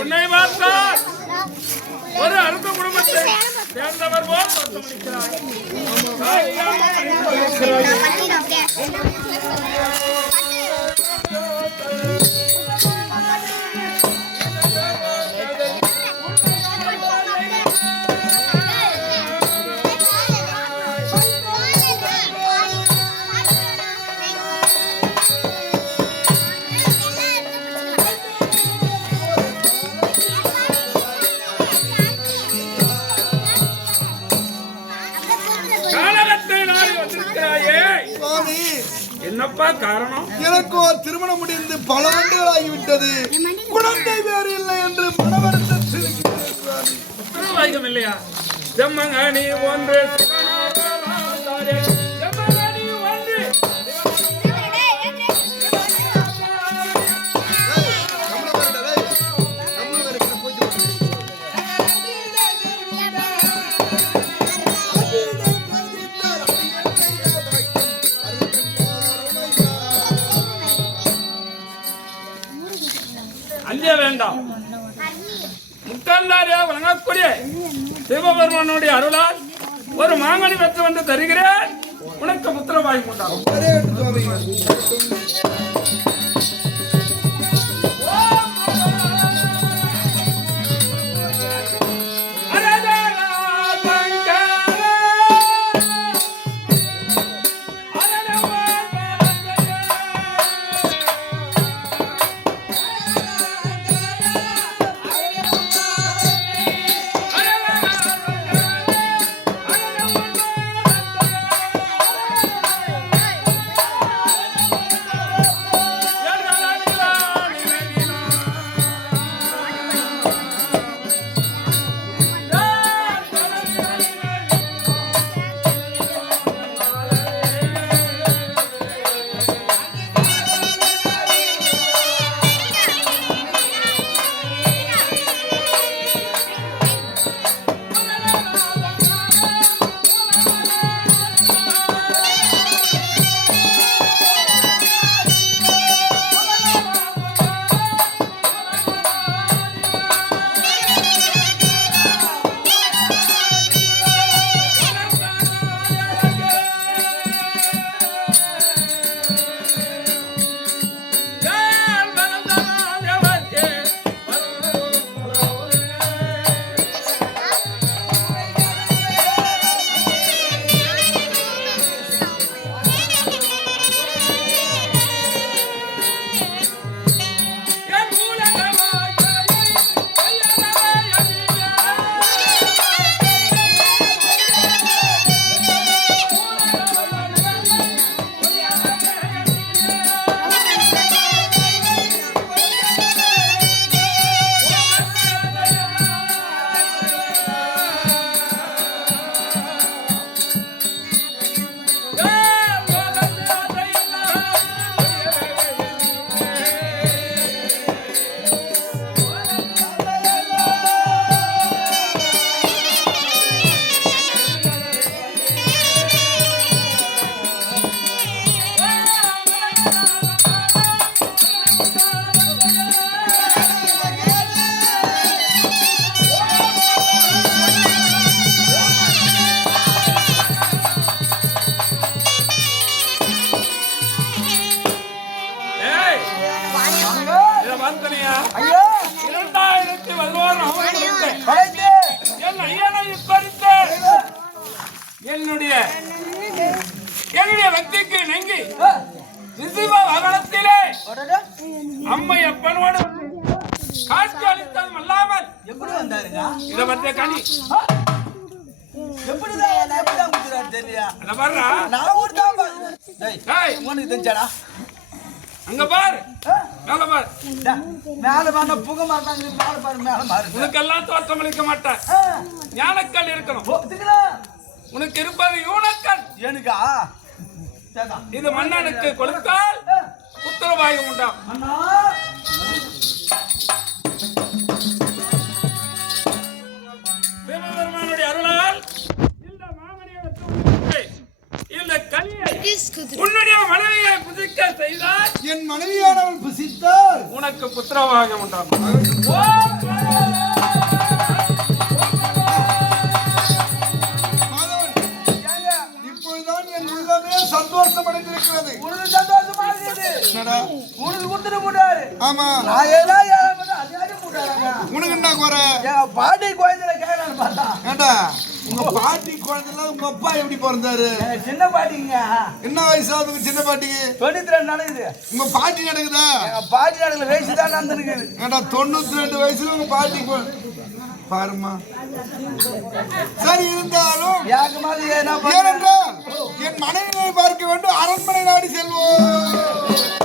உன்னை பார்த்தால் ஒரு அடுத்த குடும்பத்தை சேர்ந்தவர் போல் தோற்றமளிக்கிறாய். என்னப்பா காரணம்? எனக்கு திருமணம் முடிந்து பல ஆண்டுகள் ஆகிவிட்டது. குழந்தை வேறு இல்லை என்று மனவருத்தத்தில் இருக்கிறேன். இல்லையா? செம்மங்கனி ஒன்று வேண்டாம். முக்கல்லாரே வழங்கக்கூடிய சிவபெருமானுடைய அருளால் ஒரு மாங்கனி பெற்று வந்து தருகிறேன். உனக்கு புத்திரவாய் உண்டாகும். என்னுடைய பக்திக்கு நெங்கி வாகனத்திலே அம்மையப்பனோடு காட்சி அளித்ததும் அல்லாமல் எப்படி வந்தாருங்க? இதை பற்றிய கனி அங்க பாரு, மேல பாரு, மேல பாரு, புகை மாட்டாங்க, மேல பாரு, மேல பாரு. உனக்கெல்லாம் தோற்றமளிக்க மாட்டேன். ஞானக்கல் இருக்கணும். உனக்கு இருப்பது யூனக்கல். எனக்கா? இது மன்னனுக்கு கொடுத்தால் புத்திரபாயம் உண்டாம். சிவபெருமானுடைய அருளால் இந்த மாமனியை இந்த கனியை உன்னுடைய மனைவியை புசிக்க செய்தால், என் மனைவியானவள் புசித்தால் உனக்கு உனக்கு புத்திரவாக உண்டாகும். இப்பொழுதுதான் என் உள்ளமே சந்தோஷம் அடைந்திருக்கிறது. உனக்கு சந்தோஷமா இருக்குது. என்னடா? உனக்கு குடுத்துட்டு போட்டாரு. ஆமா, நான் ஏதா ஏதாவது அதிகாரி போட்டாங்க. உனக்கு என்ன குறை? என் பாட்டி குழந்தைல கேட்கலான்னு பார்த்தா ஏண்டா உங்க பாட்டி குழந்தைல உங்க அப்பா எப்படி பிறந்தாரு? எங்க சின்ன பாட்டிங்க என்ன வயசாகுது உங்க சின்ன பாட்டிக்கு? 92 நடக்குது. உங்க பாட்டி நடக்குதா? எங்க பாட்டி நடக்கல வயசு தான் நடந்துருக்குது. ஏண்டா 92 வயசுல உங்க பாட்டி பாருமா. சரி, இருந்தாலும் யாருக்குமாவது என்ன ஏனென்றால் என் மனைவியை பார்க்க வேண்டும், அரண்மனை நாடி செல்வோம்.